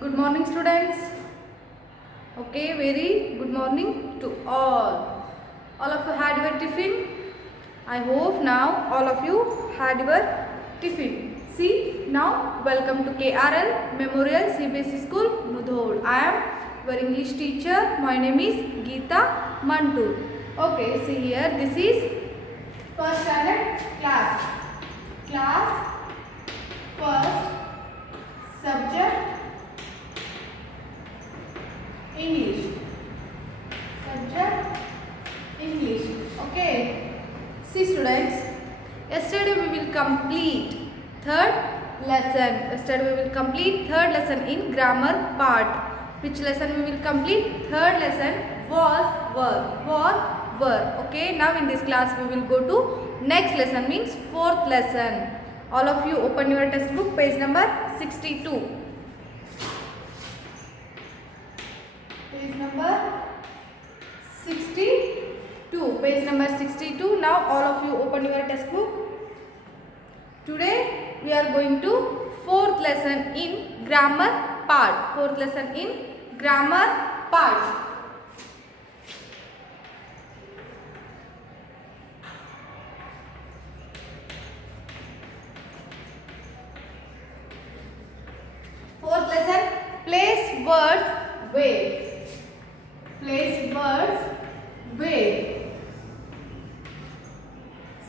Good morning, students. Okay, very good morning to all. All of you had your tiffin. I hope now all of you had your tiffin. See, now welcome to KRL Memorial CBSE School, Mudhol. I am your English teacher. My name is Geeta Mantur. Okay, see here. This is first standard class. Class first subject English. Subject English. Okay. See students, yesterday we will complete third lesson. Yesterday we will complete third lesson in grammar part. Which lesson we will complete? Third lesson was, were. Okay. Now in this class we will go to next lesson, means fourth lesson. All of you open your textbook, page number 62. Page number 62. Page number 62. Now all of you open your textbook. Today we are going to fourth lesson in grammar part. Fourth lesson in grammar part. Fourth lesson, place words where. Place words where.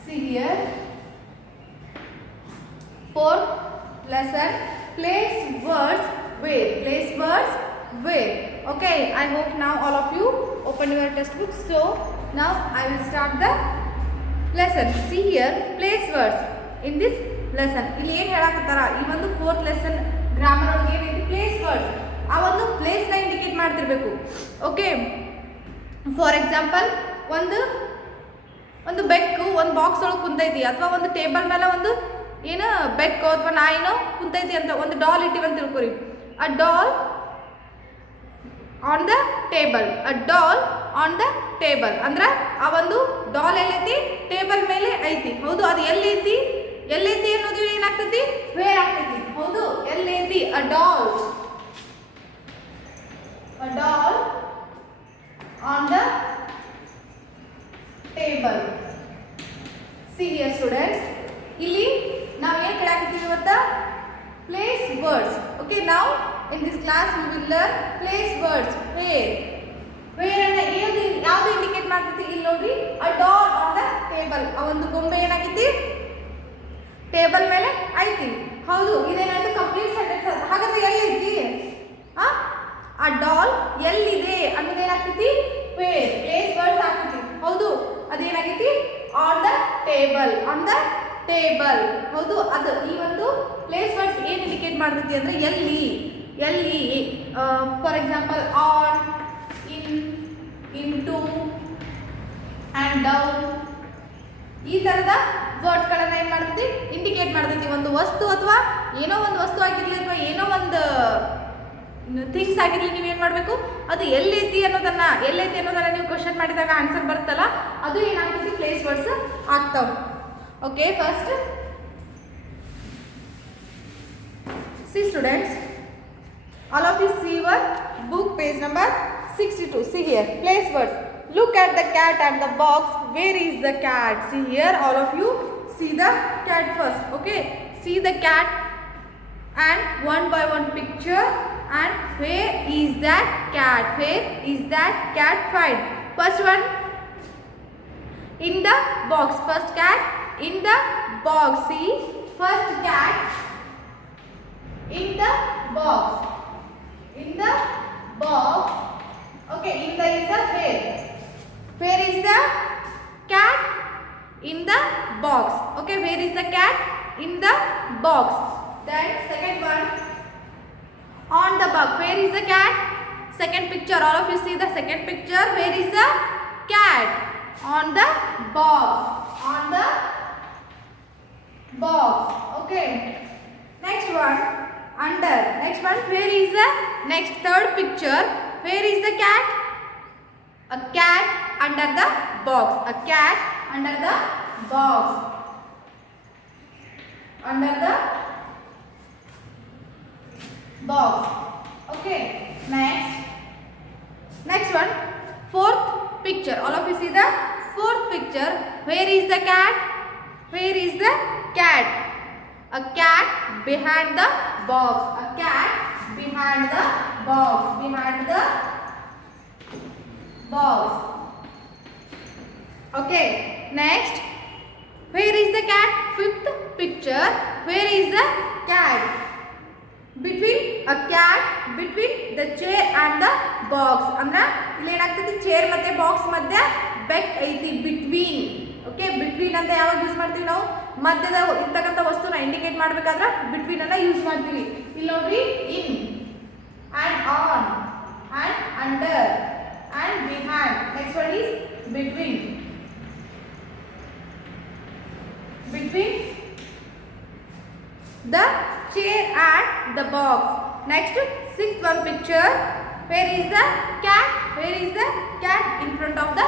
See here. Fourth lesson, place words where. Place words where. Okay, I hope now all of you open your textbook. So now I will start the lesson. See here, place words in this lesson. ಇಲ್ಲಿ ಏನು ಹೇಳಕತ್ತಾರ, ಈ ಒಂದು fourth lesson grammar ಒಳಗೆ ಏನೈತಿ, place words. ಆ ಒಂದು ಪ್ಲೇಸ್ನ indicate ಮಾಡ್ತಿರ್ಬೇಕು. Okay, for example ಒಂದು ಬೆಕ್ಕು ಒಂದು ಬಾಕ್ಸ್ ಒಳಗೆ ಕುಂತೈತಿ, ಅಥವಾ ಒಂದು ಟೇಬಲ್ ಮೇಲೆ ಒಂದು ಏನು ಬೆಕ್ಕು ಅಥವಾ ನಾಯಿನೋ ಕುಂತೈತಿ ಅಂತ ಒಂದು ಡಾಲ್ ಇಟ್ಟಿವಿ ಅಂತ ತಿಳ್ಕೊರಿ. A doll on the table. A doll on the table ಅಂದ್ರೆ ಆ ಒಂದು ಡಾಲ್ ಎಲ್ಲೈತಿ, ಟೇಬಲ್ ಮೇಲೆ ಐತಿ. ಹೌದು, ಅದು ಎಲ್ಲೈತಿ ಅನ್ನೋದು ಏನಾಗ್ತೈತಿ, ವೇರ್ ಆಗ್ತೈತಿ. ಹೌದು, ಎಲ್ಲೈತಿ. ಅ doll on the table. See here students, ಇಲ್ಲಿ ನಾವು ಏನು ಹೇಳಾಕತ್ತೀವಿ ಇವತ್ತು, place words. Okay, now in this class we will learn place words. where ಅನ್ನ ಯಾವುದು ಇಂಡಿಕೇಟ್ ಮಾಡ್ತೈತಿ, ಇಲ್ಲಿ ನೋಡ್ರಿ, a doll on the table. ಆ ಒಂದು ಗೊಂಬೆ ಏನಾಗೈತಿ, ಟೇಬಲ್ ಮೇಲೆ ಐತಿ. ಹೌದು, ಇದೇನಾಯ್ತು, ಕಂಪ್ಲೀಟ್ ಸೆಂಟೆನ್ಸ್. ಹಾಗಾದ್ರೆ ಎಲ್ಲೈತಿ, ಆ ಡಾಲ್ ಎಲ್ಲಿದೆ ಅನ್ನೋದು ಏನಾಗ್ತೈತಿ, ವೇರ್. ಪ್ಲೇಸ್ ವರ್ಡ್ಸ್ ಆಗ್ತೈತಿ. ಹೌದು, ಅದೇನಾಗೈತಿ, on the table. On the table. ಹೌದು, ಅದು ಈ ಒಂದು ಪ್ಲೇಸ್ ವರ್ಡ್ಸ್ ಏನು ಇಂಡಿಕೇಟ್ ಮಾಡ್ತೈತಿ ಅಂದ್ರೆ ಎಲ್ಲಿ. For example on, in, into and down. ಈ ಥರದ ವರ್ಡ್ಸ್ಗಳನ್ನು ಏನು ಮಾಡ್ತೈತಿ, ಇಂಡಿಕೇಟ್ ಮಾಡ್ತೈತಿ. ಒಂದು ವಸ್ತು ಅಥವಾ ಏನೋ ಒಂದು ವಸ್ತು ಆಗಿರಲಿ, ಅಥವಾ ಏನೋ ಒಂದು ಥಿಂಗ್ಸ್ ಆಗಿರಲಿ, ನೀವೇನು ಮಾಡಬೇಕು, ಅದು ಎಲ್ಲೈತಿ ಅನ್ನೋದನ್ನ ನೀವು ಕ್ವಶನ್ ಮಾಡಿದಾಗ ಆನ್ಸರ್ ಬರುತ್ತಲ್ಲ, ಅದು ಏನಾಗ್ತೈತಿ, ಪ್ಲೇಸ್ ವರ್ಡ್ಸ್ ಆಗ್ತಾವೆ. Okay, first C students, all of U see your book, page number 62. See here, place words. Look at the cat and the box. Where is the cat? See here, all of you see the cat first. Okay, see the cat and one by one picture. And where is that cat? Where is that cat? Find. First one, in the box. First cat in the box. See, first cat in the box. In the box. Okay, in the is the where. Where is the cat? In the box. Okay, where is the cat? In the box. Then second one, on the box. Where is the cat? Second picture. All of you see the second picture. Where is the cat? On the box. On the box. Okay. Next one, under. Next one, where is the next third picture? Where is the cat? A cat under the box. A cat under the box. Under the box. Okay, next one, fourth picture. All of you see the fourth picture. Where is the cat? Where is the cat? A cat behind the box. A cat behind the box. Behind the box. Okay, next, where is the cat? Fifth picture. Where is the cat? Between a cat, between the chair and the box. ಅಂದ್ರೆ ಇಲ್ಲಿ ಏನಾಗ್ತೈತಿ, chair ಮತ್ತೆ box ಮಧ್ಯೆ ಬೆಕ್ ಐತಿ, between. Okay, between ಅಂತ ಯಾವಾಗ use ಮಾಡ್ತೀವಿ ನಾವು? ಮಧ್ಯದ ಇರ್ತಕ್ಕಂಥ ವಸ್ತುನ ಇಂಡಿಕೇಟ್ ಮಾಡಬೇಕಾದ್ರೆ ಬಿಟ್ವೀನ್ ಅನ್ನ ಯೂಸ್ ಮಾಡ್ತೀವಿ. ಇಲ್ಲಿ ನೋಡ್ರಿ, in and on and under and behind. Next word is between. Between the chair and the box. Next, sixth one picture. Where is the cat? Where is the cat? In front of the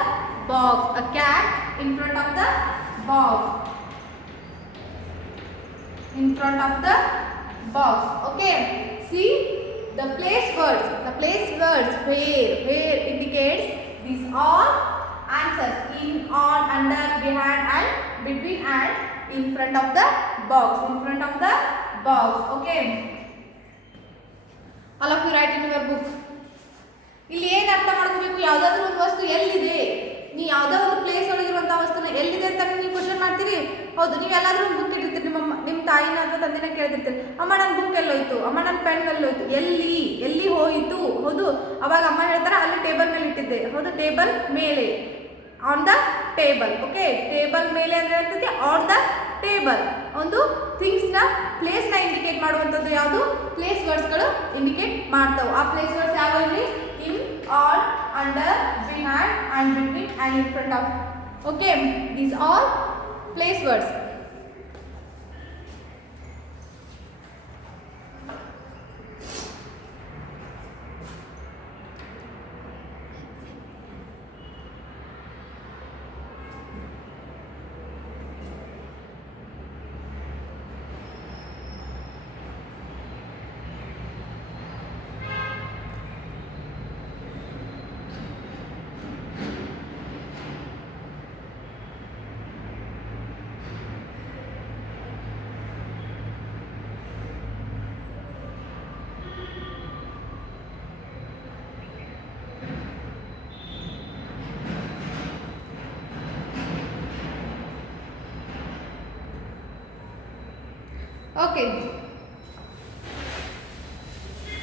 box. A cat in front of the box. In front of the box. Okay. See the place words. The place words. Where indicates these all answers. In, on, under, behind, and between, and in front of the box. In front of the box. Okay. All of you write in your book. ಇಲ್ಲಿ ಏನು ಅರ್ಥ ಮಾಡ್ಕೋಬೇಕು, ಯಾವುದಾದ್ರೂ ಒಂದು ವಸ್ತು ಎಲ್ಲಿದೆ, ನೀವು ಯಾವುದೋ ಒಂದು ಪ್ಲೇಸ್ ಒಳಗಿರುವಂಥ ವಸ್ತುನ ಎಲ್ಲಿದೆ ಅಂತ ನೀವು ಕ್ವಶನ್ ಮಾಡ್ತೀರಿ. ಹೌದು, ನೀವು ಎಲ್ಲಾದ್ರೂ ಒಂದು ಬುಕ್ ಇಟ್ಟಿರ್ತೀರಿ, ನಿಮ್ಮ ತಾಯಿನ ಅಥವಾ ತಂದೆನ ಕೇಳ್ತಿರ್ತೀರಿ, ಅಮ್ಮ ನನ್ನ ಬುಕ್ ಎಲ್ಲೋಯ್ತು, ಅಮ್ಮ ನನ್ನ ಪೆನ್ ಎಲ್ಲೋಯ್ತು, ಎಲ್ಲಿ ಹೋಯಿತು. ಹೌದು, ಅವಾಗ ಅಮ್ಮ ಹೇಳ್ತಾರೆ ಅಲ್ಲಿ ಟೇಬಲ್ ಮೇಲೆ ಇಟ್ಟಿದ್ದೆ. ಹೌದು, ಟೇಬಲ್ ಮೇಲೆ, on the table. Okay, table ಮೇಲೆ ಅಂದ್ರೆ ಏನಾಗ್ತೈತಿ, ಆನ್ ದ ಟೇಬಲ್. ಒಂದು ಥಿಂಗ್ಸ್ನ ಪ್ಲೇಸ್ನ ಇಂಡಿಕೇಟ್ ಮಾಡುವಂಥದ್ದು ಯಾವುದು? ಪ್ಲೇಸ್ ವರ್ಡ್ಸ್ಗಳು ಇಂಡಿಕೇಟ್ ಮಾಡ್ತಾವೆ. ಆ ಪ್ಲೇಸ್ ವರ್ಡ್ಸ್ ಯಾವ ಇಲ್ಲಿ? In, on, under, behind, and between, and in front of. Okay, these all place words. Okay.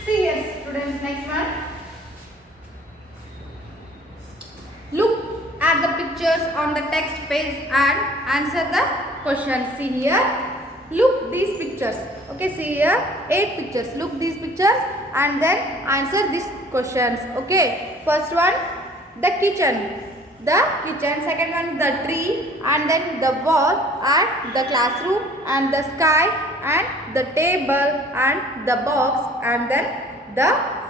See here, students. Next one. Look at the pictures on the text page and answer the question. See here. Look these pictures. Okay. See here. 8 pictures. Look these pictures and then answer these questions. Okay. First one, the kitchen. The kitchen. Second one, the tree, and then the wall, and the classroom, and the sky, and the table, and the box, and then the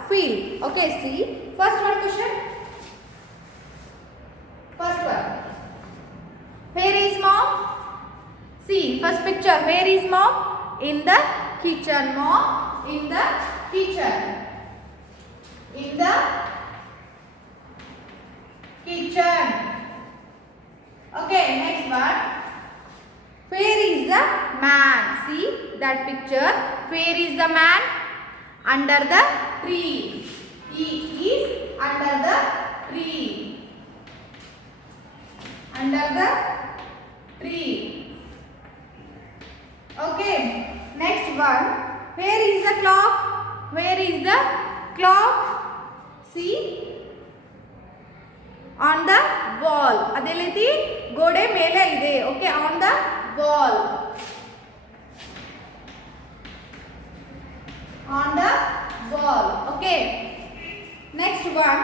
field. Okay, see, first one question. First one, where is mom? See, first picture, where is mom? In the kitchen. Mom in the kitchen. In the kitchen. Okay, next one. Where is the man? See that picture. Where is the man? Under the tree. He is under the tree. Under the tree. Okay. Next one. Where is the clock? Where is the clock? See. On the wall. ಅದೇಲೈತಿ ಗೋಡೆ ಮೇಲೆ ಇದೆ. Okay, on the wall. On the wall. Okay. Next one.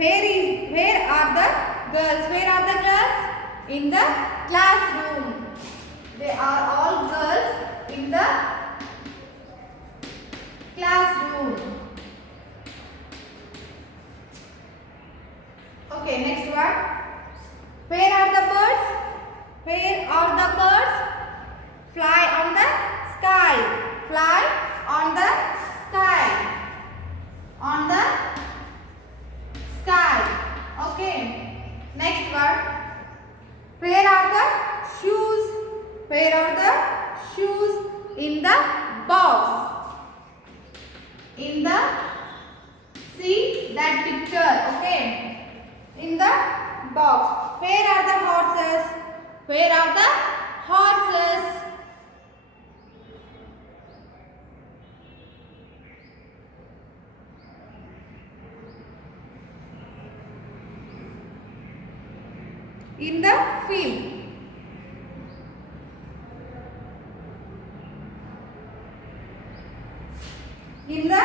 Where are the girls? Where are the girls? In the classroom. They are all girls in the classroom. Okay, next one. Where are the birds? Where are the birds? Fly on the sky. Fly on the sky. box. In the see that picture. Okay. In the box. Where are the horses? Where are the horses? In the field. In the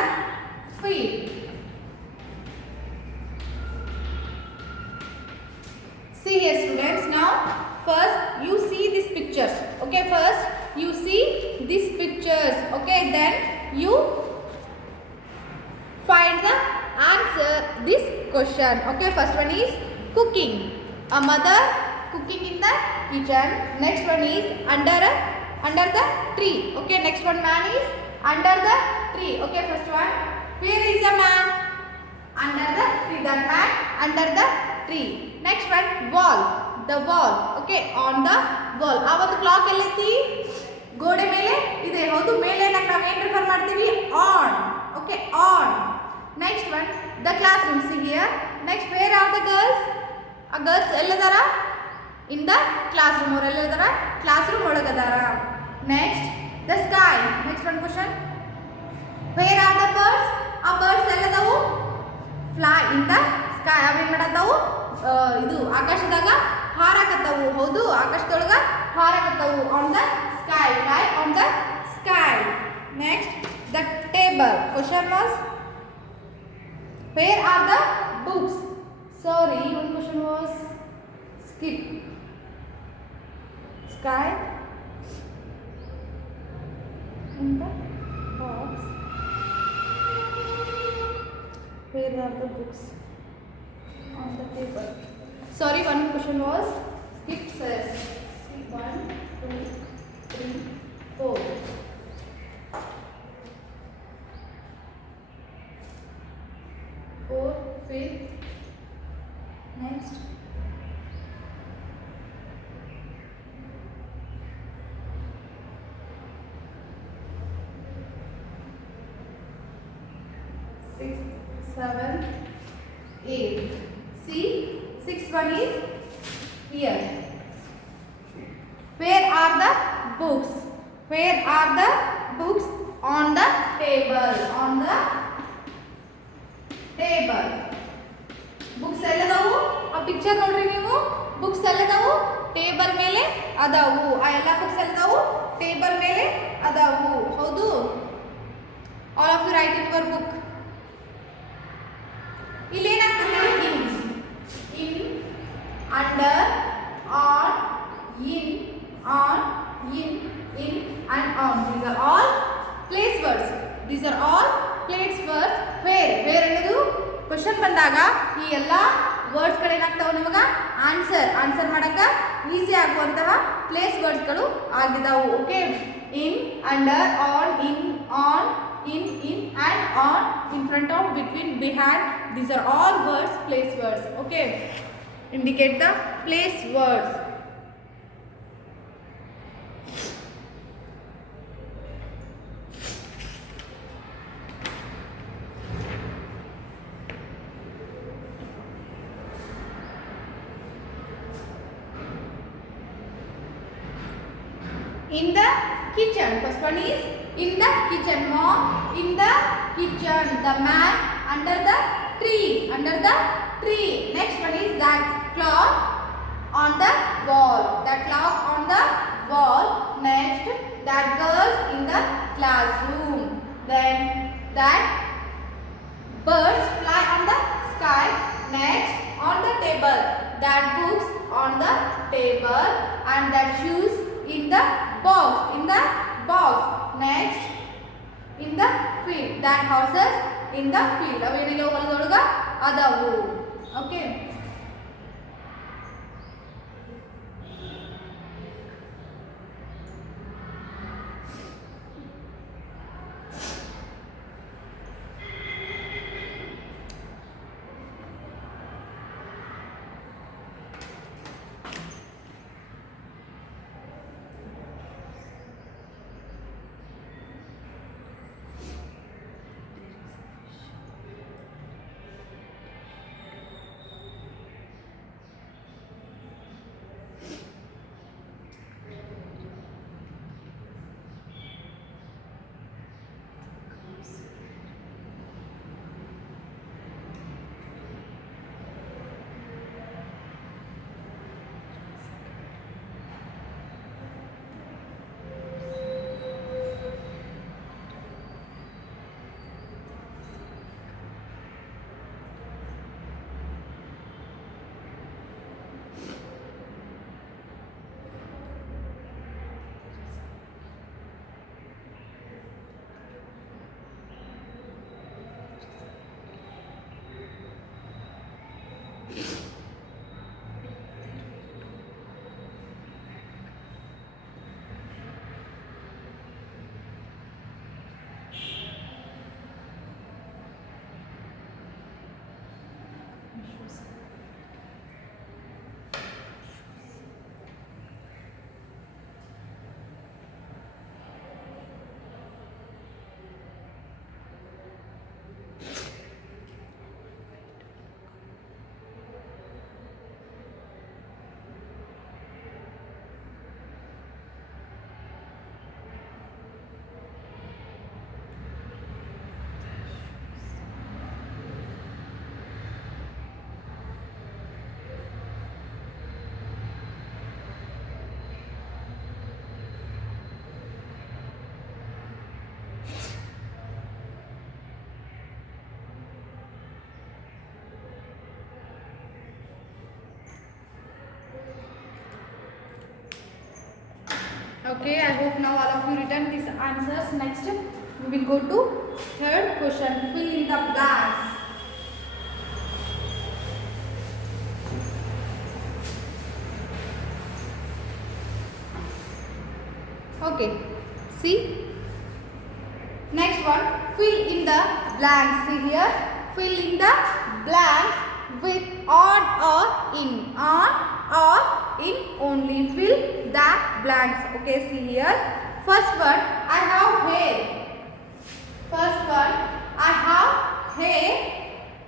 field. See here students, now first you see these pictures. Okay, first you see these pictures. Okay, then you find the answer this question. Okay, first one is cooking. A mother cooking in the kitchen. Next one is under the tree. Okay, next one, man is under the tree. Okay, first one, where is a man? Under the tree. That man under the tree. Next one, wall. The wall. Okay, on the wall. ಆ ಒಂದು clock ಎಲ್ಲೈತಿ ಗೋಡೆ ಮೇಲೆ ಇದೆ. ಹೌದು, ಮೇಲೆ ನಾವು ಏನು refer ಮಾಡ್ತೀವಿ? on. Okay, on. Next one, the classroom. See here. Next, where are the girls? ಆ ಗರ್ಲ್ಸ್ ಎಲ್ಲದಾರ? in the classroom. ಅವರು ಎಲ್ಲದಾರ? classroom ಒಳಗದಾರ. Next, the sky. Next one question, where are the birds? ಆ birds ಎಲ್ಲದಾವು? fly in the sky. ಅವೇನ್ ಮಾಡತಾವು? ಇದು ಆಕಾಶದಾಗ ಹಾರಾಕತ್ತಾವು. ಹೌದು, ಆಕಾಶದೊಳಗ ಹಾರಾಕತ್ತಾವು. on the sky. Fly on the sky. Next, the table. Question was, where are the books? Sorry, one question was skip. Sky in the box. Where are the books? On the table. Sorry, one question was skip. Says 1, 2, 3, 4. Four, fifth. Next. Six, seven, eight. See, sixth one is here. Where are the books? Where are the books? On the table. On the table. Books ಎಲ್ಲದವು? ಆ picture ನೋಡ್ರಿ ನೀವು. Books ಎಲ್ಲದವು table ಮೇಲೆ ಅದಾವು. ಆ ಎಲ್ಲ books ಎಲ್ಲದವು table ಮೇಲೆ ಅದಾವು. ಹೌದು, all of you write in your book. ಇಲ್ಲಿ ಏನಾಗ್ತದೆ? In, under, on, in and on. These are all place words. These are all place words. Where ಅನ್ನೋದು ಕ್ವೆಶ್ಚನ್ ಬಂದಾಗ ಈ ಎಲ್ಲ ವರ್ಡ್ಸ್ಗಳು ಏನಾಗ್ತಾವೆ ನಮಗೆ ಆನ್ಸರ್ ಮಾಡಕ್ಕೆ ಈಸಿ ಆಗುವಂತಹ ಪ್ಲೇಸ್ ವರ್ಡ್ಸ್ಗಳು ಆಗಿದಾವು. Okay, in, under, on, in and on, in front of, between, behind. These are all words, place words. Okay, indicate the place words. In the kitchen. First one is in the kitchen. Mom in the kitchen. The man under the tree. Next one is that clock on the wall. Next, that girls in the classroom. Then that birds fly on the sky. Next, on the table. That books on the table. And that shoes in the box. Next, in the field. That horses in the field. ಅವೇನಿಗೆ ಹೊಲದೊಳಗ ಅದಾವು. Okay. Okay, I hope now all of you written these answers. Next, we will go to third question. Fill in the blanks. Okay, see. Next one, fill in the blanks. See here, fill in the blanks with on or in. On or in only. Fill the blanks. Okay, see here. First one, I have hair. First one, I have hair.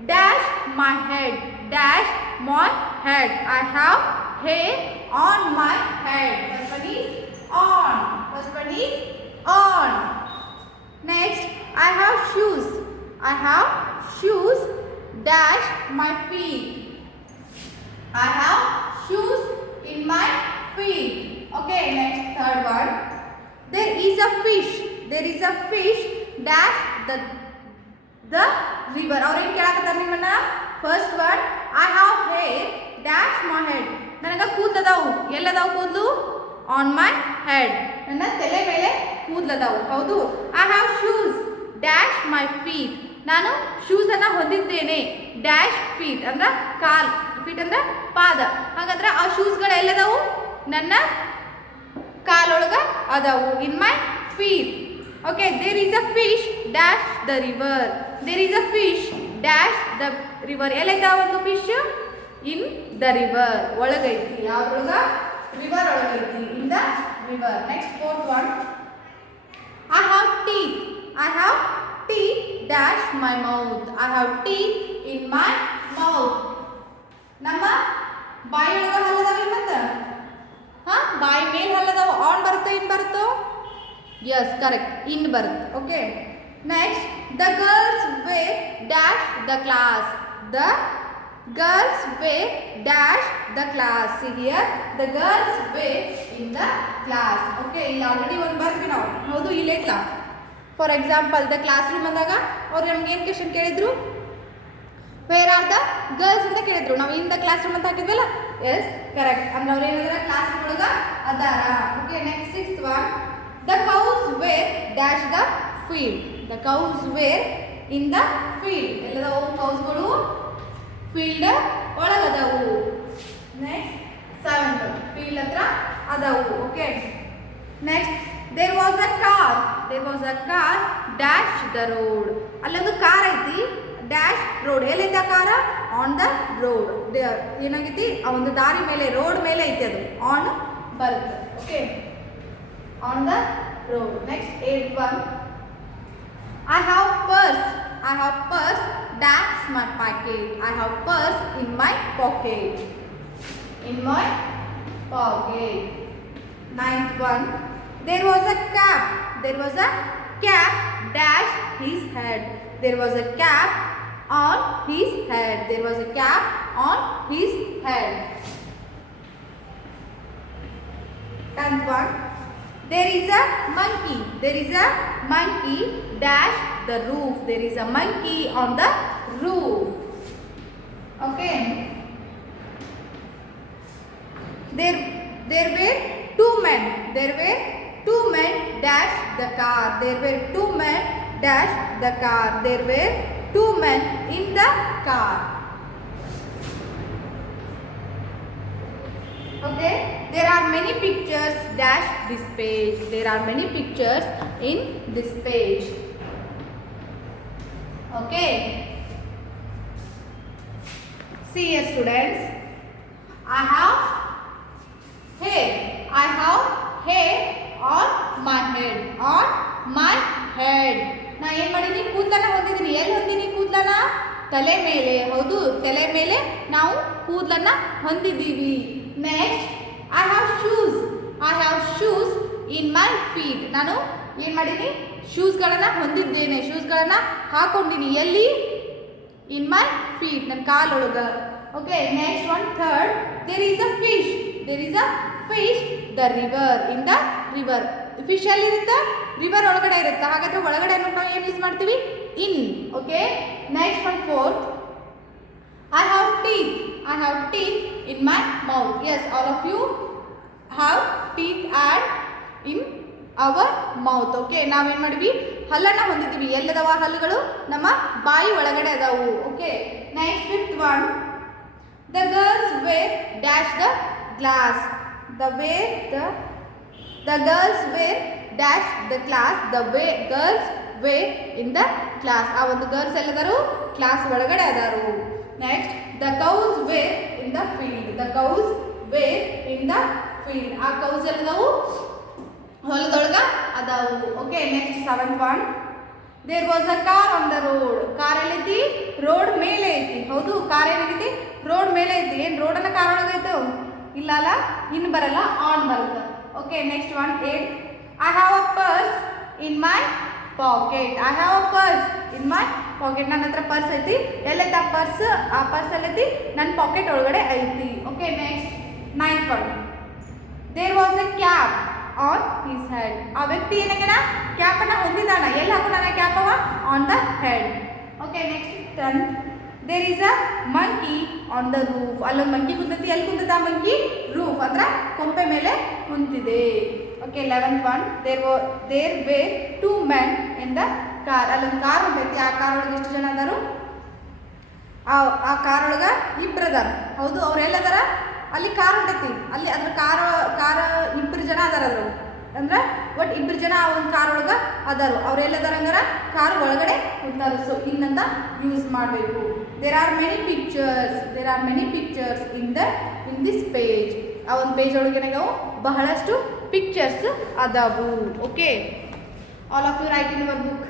Dash my head. Dash my head. I have hair on my head. First one is on. First one is on. Next, I have shoes. I have shoes. Dash my feet. I have shoes in my feet. Okay, next, third one. There is a fish. There is a fish. Dash the river. Or in kelakata nimana. First one, I have hair. Dash my head. Nanaga ಕೂದಲದಾವು ಎಲ್ಲದಾವು ಕೂದಲು on my head. ನನ್ನ ತಲೆ ಮೇಲೆ ಕೂದಲದಾವು ಹೌದು. I have shoes. Dash my feet. ನಾನು shoes ಅನ್ನ ಹೊಂದಿದ್ದೇನೆ. Dash feet ಅಂದ್ರ ಕಾಲ್, feet ಅಂದ್ರ ಪಾದ. ಹಾಗಾದ್ರೆ ಆ ಶೂಸ್ ಗಳು ಎಲ್ಲದಾವು ನನ್ನ ಕಾಲೊಳಗ ಅದಾವು. In my feet. Okay, there is a fish. Dash the river. There is a fish. Dash the river. ಎಲ್ಲೈತಾ ಒಂದು ಫಿಶ್? In the river. ಒಳಗೈತಿ. ಯಾವ್ದೊಳಗ? ರಿವರ್ ಒಳಗೈತಿ. In the river. Next fourth one. I have teeth. I have teeth. Dash my mouth. I have teeth in my mouth. ನಮ್ಮ ಬಾಯಿ ಒಳಗ ಹಲ್ಲದಾವ ಮತ್ತ ಬಾಯಿ ಮೇಲೆ ಹಲ್ಲದಾವ. ಆನ್ ಬರುತ್ತೆ, ಇನ್ ಬರುತ್ತೋ? ಯಸ್, ಕರೆಕ್ಟ್, ಇನ್ ಬರುತ್ತೆ. Okay, next, the girls wear dash the class. ದ girls wear dash the class. See here, the girls wear in the class. Okay, ಇಲ್ಲಿ ಆಲ್ರೆಡಿ ಒಂದು ಬರ್ದ್ವಿ ನಾವು. ಹೌದು, ಇಲ್ಲಿ ಐತ್ಲಾ. For example, the classroom ಅಂದಾಗ ಅವ್ರು ನಮ್ಗೆ ಏನು ಕ್ವೆಶನ್ ಕೇಳಿದ್ರು? ವೇರ್ ಆರ್ ದ ಗರ್ಲ್ಸ್ ಅಂತ ಕೇಳಿದ್ರು. ನಾವು ಇನ್ ದ ಕ್ಲಾಸ್ ರೂಮ್ ಅಂತ ಹಾಕಿದ್ವಲ್ಲ. S, correct. ಅಂದ್ರೆ ಅವ್ರು ಏನಿದ್ರೆ ಕ್ಲಾಸ್ ರೂಮ್ ಒಳಗ ಅದಾರ. Okay, next sixth one. The cows were dash the field. The cows were in the field. ಎಲ್ಲದವು ಕೌಸ್ಗಳು ಫೀಲ್ಡ್ ಒಳಗದವು. ನೆಕ್ಸ್ಟ್ ಸೆವೆಂತ್, ಫೀಲ್ಡ್ ಹತ್ರ ಅದವು. Okay, next, there was a car. There was a car dash the road. ಅಲ್ಲೊಂದು car ಐತಿ. Dash road. ಎಲ್ಲೈತಿ ಆ ಕಾರ? On the road. ಏನಾಗೈತಿ? ಆ ಒಂದು ದಾರಿ ಮೇಲೆ, ರೋಡ್ ಮೇಲೆ ಐತಿ. ಅದು ಆನ್ ಬರುತ್ತೆ. Okay, on the road. Next eight one. I have purse. I have purse. That's my pocket. I have purse in my pocket. In my pocket. Ninth one. There was a cap. There was a cap. Dash his head. There was a cap on his head. There was a cap on his head. Tenth one. There is a monkey. There is a monkey. Dash the roof. There is a monkey on the roof. Okay. There were two men. There were two men. Dash the car. There were two men. Dash the car. There were two men in the car. Okay, there are many pictures. Dash this page. There are many pictures in this page. Okay. See here students, I have hair. I have hair on my head. On my head. ನಾ ಏನು ಮಾಡಿದ್ದೀನಿ, ಕೂದಲನ್ನ ಹೊಂದಿದ್ದೀನಿ. ಎಲ್ಲಿ ಹೊಂದಿನಿ ಕೂದಲನ್ನ? ತಲೆ ಮೇಲೆ. ಹೌದು, ತಲೆ ಮೇಲೆ ನಾವು ಕೂದಲನ್ನ ಹೊಂದಿದ್ದೀವಿ. Next, I have shoes. I have shoes in my feet. ನಾನು ಏನು ಮಾಡೀನಿ, ಶೂಸ್ಗಳನ್ನು ಹೊಂದಿದ್ದೇನೆ. ಶೂಸ್ಗಳನ್ನು ಹಾಕೊಂಡಿನಿ. ಎಲ್ಲಿ? ಇನ್ ಮೈ ಫೀಟ್, ನನ್ನ ಕಾಲೊಳಗೆ. Okay, next one, third, there is a fish. There is a fish the river. In the river. Fish ಎಲ್ಲಿರುತ್ತೆ? ರಿವರ್ ಒಳಗಡೆ ಇರುತ್ತೆ. ಹಾಗಾದ್ರೆ ಒಳಗಡೆ ನಾವು ಏನು ಯೂಸ್ ಮಾಡ್ತೀವಿ? In. Okay, next one, fourth, I have teeth. I have teeth in my mouth. Yes, all of you have teeth and in our mouth. Okay, ನಾವೇನು ಮಾಡಿದ್ವಿ, ಹಲ್ಲನ್ನು ಹೊಂದಿದ್ದೀವಿ. ಎಲ್ಲದವ ಹಲ್ಲುಗಳು? ನಮ್ಮ ಬಾಯಿ ಒಳಗಡೆ ಅದಾವು. Okay, next fifth one, the girls wear dash the glass. The girls wear dash the class. The girls wear in the class. ಆ ಒಂದು girls ಎಲ್ಲದಾರು? ಕ್ಲಾಸ್ ಒಳಗಡೆ ಅದಾರು. Next, the cows were in the field. The cows were in the field. ಆ cows ಎಲ್ಲದಾವು? ಹೊಲದೊಳಗ ಅದಾವು. Okay, next seventh one, there was a car on the road. Car ಎಲ್ಲೈತಿ? ರೋಡ್ ಮೇಲೆ ಐತಿ. ಹೌದು, ಕಾರ್ ಏನಾಗೈತಿ? ರೋಡ್ ಮೇಲೆ ಐತಿ. ಏನು ರೋಡನ್ನ ಕಾರ್ ಒಳಗೈತು? ಇಲ್ಲ ಅಲ್ಲ, ಇನ್ನು ಬರಲ್ಲ, ಆನ್ ಬರುತ್ತೆ. Okay, next one, eight, I have a purse in my pocket. I have a purse in my pocket. ನನ್ನ ಹತ್ರ ಪರ್ಸ್ ಐತಿ. ಎಲ್ಲೈತಿ ಆ ಪರ್ಸ್? ಆ ಪರ್ಸ್ ಎಲ್ಲೈತಿ? ನನ್ನ ಪಾಕೆಟ್ ಒಳಗಡೆ ಐತಿ. Okay, next ninth one, there was a cap on his head. ಆ ವ್ಯಕ್ತಿ ಏನಾಗ್ಯಾನ? ಕ್ಯಾಪನ್ನು ಹೊಂದಿದಾನ. ಎಲ್ಲಿ ಹಾಕೊಂಡಾನ ಕ್ಯಾಪ್ ಅವ? On the head. Okay, next 10th, there is a monkey on the roof. ಅಲ್ಲೊಂದು ಮಂಕಿ ಕುಂತೈತಿ. ಎಲ್ಲಿ ಕುಂತದ ಆ ಮಂಕಿ? ರೂಫ್ ಅಂದ್ರೆ ಕೊಂಪೆ ಮೇಲೆ ಕುಂತಿದೆ. Okay, 11th one, there were 2 men in the car. ಅಲ್ಲೊಂದು ಕಾರ್ ಹೊಂಟೈತಿ. ಆ ಕಾರ್ ಒಳಗೆ ಎಷ್ಟು ಜನ ಅದಾರು? ಆ ಕಾರ್ ಒಳಗೆ ಇಬ್ಬರು ಅದಾರ. ಹೌದು, ಅವ್ರು ಎಲ್ಲದಾರ? ಅಲ್ಲಿ ಕಾರ್ ಹೊಂಟೈತಿ. ಅಲ್ಲಿ ಅದ್ರ ಕಾರ್ ಇಬ್ಬರು ಜನ ಅದಾರ. ಅದ್ರ ಅಂದ್ರೆ ಒಟ್ಟು ಇಬ್ಬರು ಜನ ಆ ಒಂದು ಕಾರ್ ಒಳಗೆ ಅದಾರು. ಅವ್ರು ಎಲ್ಲದಾರ ಹಂಗಾರ? ಕಾರ್ ಒಳಗಡೆ ಕುಂತಾರ. ಸೊ ಇನ್ನಂತ ಯೂಸ್ ಮಾಡಬೇಕು. There are many pictures in this page. ಆ ಒಂದು ಪೇಜ್ ಒಳಗೆ ನಾವು ಬಹಳಷ್ಟು ಪಿಕ್ಚರ್ಸ್ ಅದಾವು. Okay, all of you write in your book.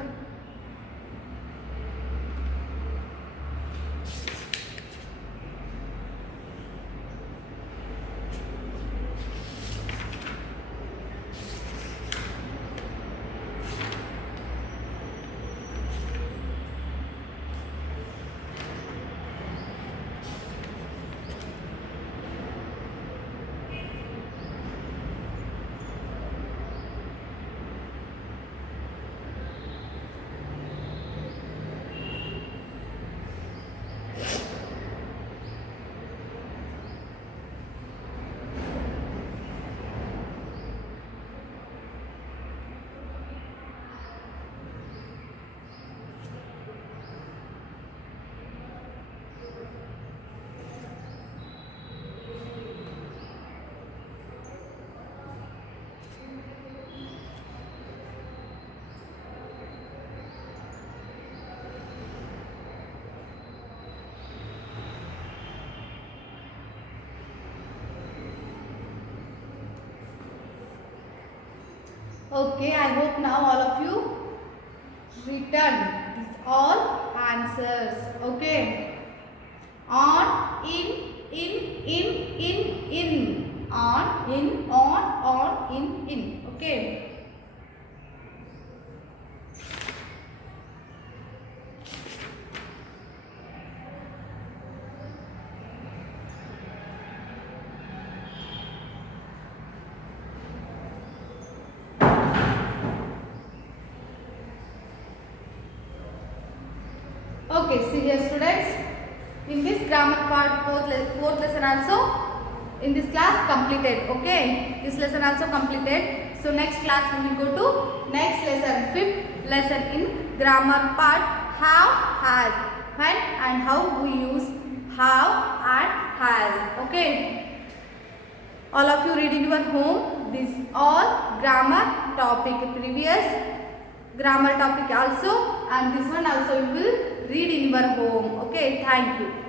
Okay, I hope now all of you written these all answers. Okay, on, in, on, in. Okay. Okay, see here students, in this grammar part fourth lesson also in this class completed. Okay, this lesson also completed. So next class we will go to next lesson, fifth lesson in grammar part, have, has, when and how we use have and has. Okay, all of you read in your home this all grammar topic. Previous grammar topic also, and this one also you will read in your home. Okay, thank you.